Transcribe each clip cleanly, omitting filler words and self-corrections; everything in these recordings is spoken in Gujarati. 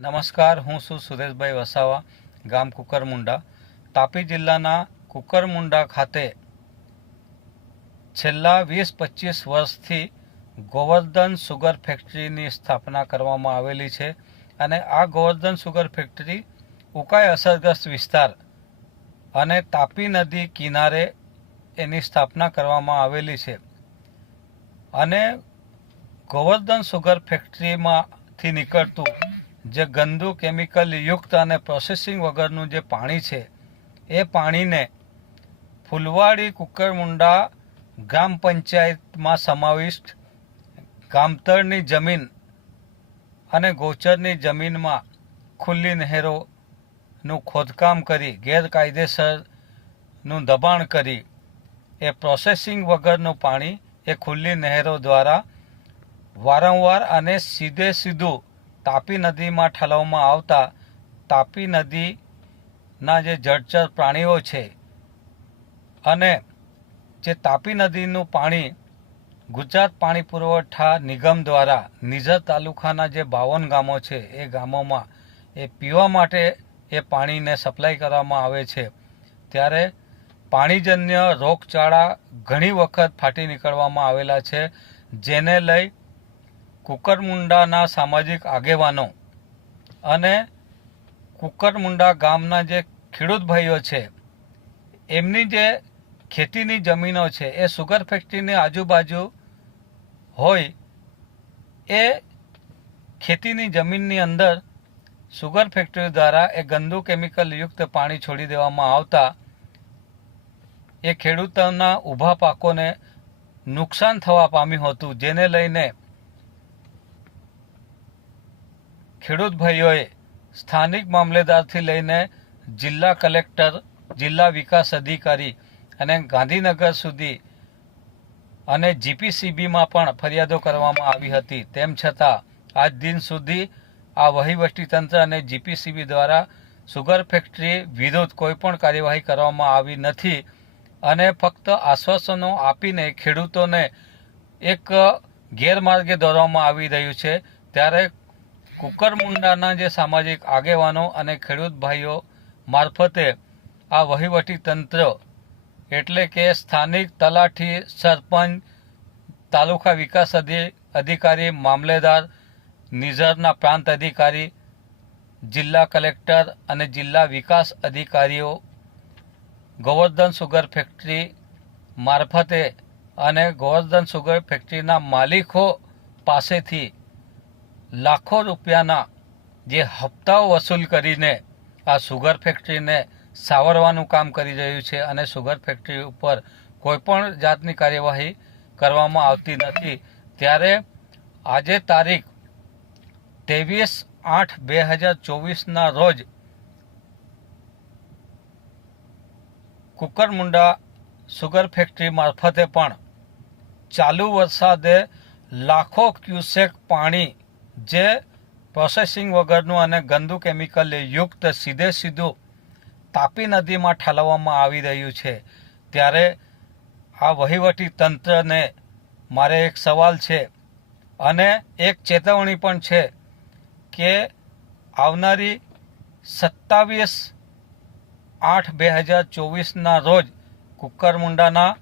નમસ્કાર, હું છું સુરેશભાઈ વસાવા, ગામ કુકરમુંડા. તાપી જિલ્લાના કુકરમુંડા ખાતે છેલ્લા 20-25 વર્ષથી ગોવર્ધન સુગર ફેક્ટરીની સ્થાપના કરવામાં આવેલી છે અને આ ગોવર્ધન સુગર ફેક્ટરી ઉકાઈ અસરગ્રસ્ત વિસ્તાર અને તાપી નદી કિનારે એની સ્થાપના કરવામાં આવેલી છે. અને ગોવર્ધન સુગર ફેક્ટરીમાંથી નીકળતું જે ગંદુ કેમિકલ યુક્ત અને પ્રોસેસિંગ વગરનું જે પાણી છે એ પાણીને ફુલવાડી કુકરમુંડા ગ્રામ પંચાયતમાં સમાવિષ્ટ ગામતળની જમીન અને ગોચરની જમીનમાં ખુલ્લી નહેરોનું ખોદકામ કરી ગેરકાયદેસરનું દબાણ કરી એ પ્રોસેસિંગ વગરનું પાણી એ ખુલ્લી નહેરો દ્વારા વારંવાર અને સીધું તાપી નદીમાં ઠાલવવામાં આવતા તાપી નદીના જે જળચર પ્રાણીઓ છે અને જે તાપી નદીનું પાણી ગુજરાત પાણી પુરવઠા નિગમ દ્વારા નિઝર તાલુકાના જે 52 ગામો છે એ ગામોમાં એ પીવા માટે એ પાણીને સપ્લાય કરવામાં આવે છે. ત્યારે પાણીજન્ય રોગચાળા ઘણી વખત ફાટી નીકળવામાં આવેલા છે, જેને લઈ કુકરમુંડાના સામાજિક આગેવાનો અને કુકરમુંડા ગામના જે ખેડૂત ભાઈઓ છે એમની જે ખેતીની જમીનો છે એ સુગર ફેક્ટરીની આજુબાજુ હોય એ ખેતીની જમીનની અંદર સુગર ફેક્ટરી દ્વારા એ ગંદુ કેમિકલ યુક્ત પાણી છોડી દેવામાં આવતા એ ખેડૂતોના ઊભા પાકોને નુકસાન થવા પામ્યું હતું, જેને લઈને ખેડૂત ભાઈઓએ સ્થાનિક મામલેદારથી લઈને જિલ્લા કલેક્ટર, જિલ્લા વિકાસ અધિકારી અને ગાંધીનગર સુધી અને જીપીસીબીમાં પણ ફરિયાદો કરવામાં આવી હતી. તેમ છતાં આજ દિન સુધી આ વહીવટીતંત્ર અને જીપીસીબી દ્વારા સુગર ફેક્ટરી વિરુદ્ધ કોઈ પણ કાર્યવાહી કરવામાં આવી નથી અને ફક્ત આશ્વાસનો આપીને ખેડૂતોને એક ગેરમાર્ગે દોરવામાં આવી રહ્યું છે. ત્યારે કુકરમુંડાના જે સામાજિક આગેવાનો અને ખેડૂત ભાઈઓ મારફતે આ વહીવટી તંત્ર એટલે કે સ્થાનિક તલાઠી, સરપંચ, તાલુકા વિકાસ અધિકારી, મામલેદાર, નિઝરના પ્રાંત અધિકારી, જિલ્લા કલેક્ટર અને જિલ્લા વિકાસ અધિકારીઓ ગોવર્ધન સુગર ફેક્ટરી મારફતે અને ગોવર્ધન સુગર ફેક્ટરીના માલિકો પાસેથી લાખો રૂપિયાના જે હપ્તાઓ વસૂલ કરીને આ સુગર ફેક્ટરીને સાવરવાનું કામ કરી રહ્યું છે અને સુગર ફેક્ટરી ઉપર કોઈપણ જાતની કાર્યવાહી કરવામાં આવતી નથી. ત્યારે આજે તારીખ 23/8/2024ના રોજ કુકરમુંડા સુગર ફેક્ટરી મારફતે પણ ચાલુ વરસાદે લાખો ક્યુસેક પાણી જે પ્રોસેસિંગ વગરનું અને ગંદુ કેમિકલ યુક્ત સીધું તાપી નદીમાં ઠાલવવામાં આવી રહ્યું છે. ત્યારે આ વહીવટી તંત્રને મારે એક સવાલ છે અને એક ચેતવણી પણ છે કે આવનારી 27/8/2024ના રોજ કુકરમુંડાના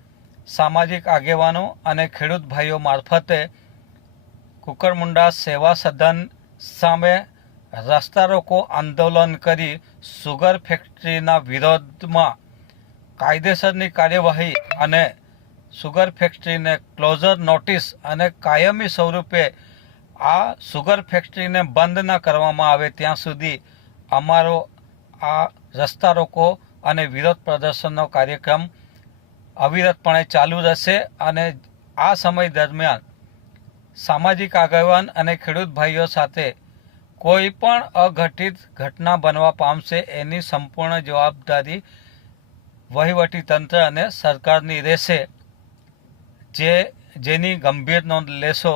સામાજિક આગેવાનો અને ખેડૂત ભાઈઓ મારફતે કુકરમુંડા સેવા સદન સામે રસ્તા રોકો આંદોલન કરી સુગર ફેક્ટરીના વિરોધમાં કાયદેસરની કાર્યવાહી અને સુગર ફેક્ટરીને ક્લોઝર નોટિસ અને કાયમી સ્વરૂપે આ સુગર ફેક્ટરીને બંધ ન કરવામાં આવે ત્યાં સુધી અમારો આ રસ્તા રોકો અને વિરોધ પ્રદર્શનનો કાર્યક્રમ અવિરતપણે ચાલુ રહેશે. અને આ સમય દરમિયાન સામાજિક આગેવાન અને ખેડૂત ભાઈઓ સાથે કોઈ પણ અઘટિત ઘટના બનવા પામશે એની સંપૂર્ણ જવાબદારી વહીવટી તંત્ર અને સરકારની રહેશે, જેની ગંભીર નોંધ લેશો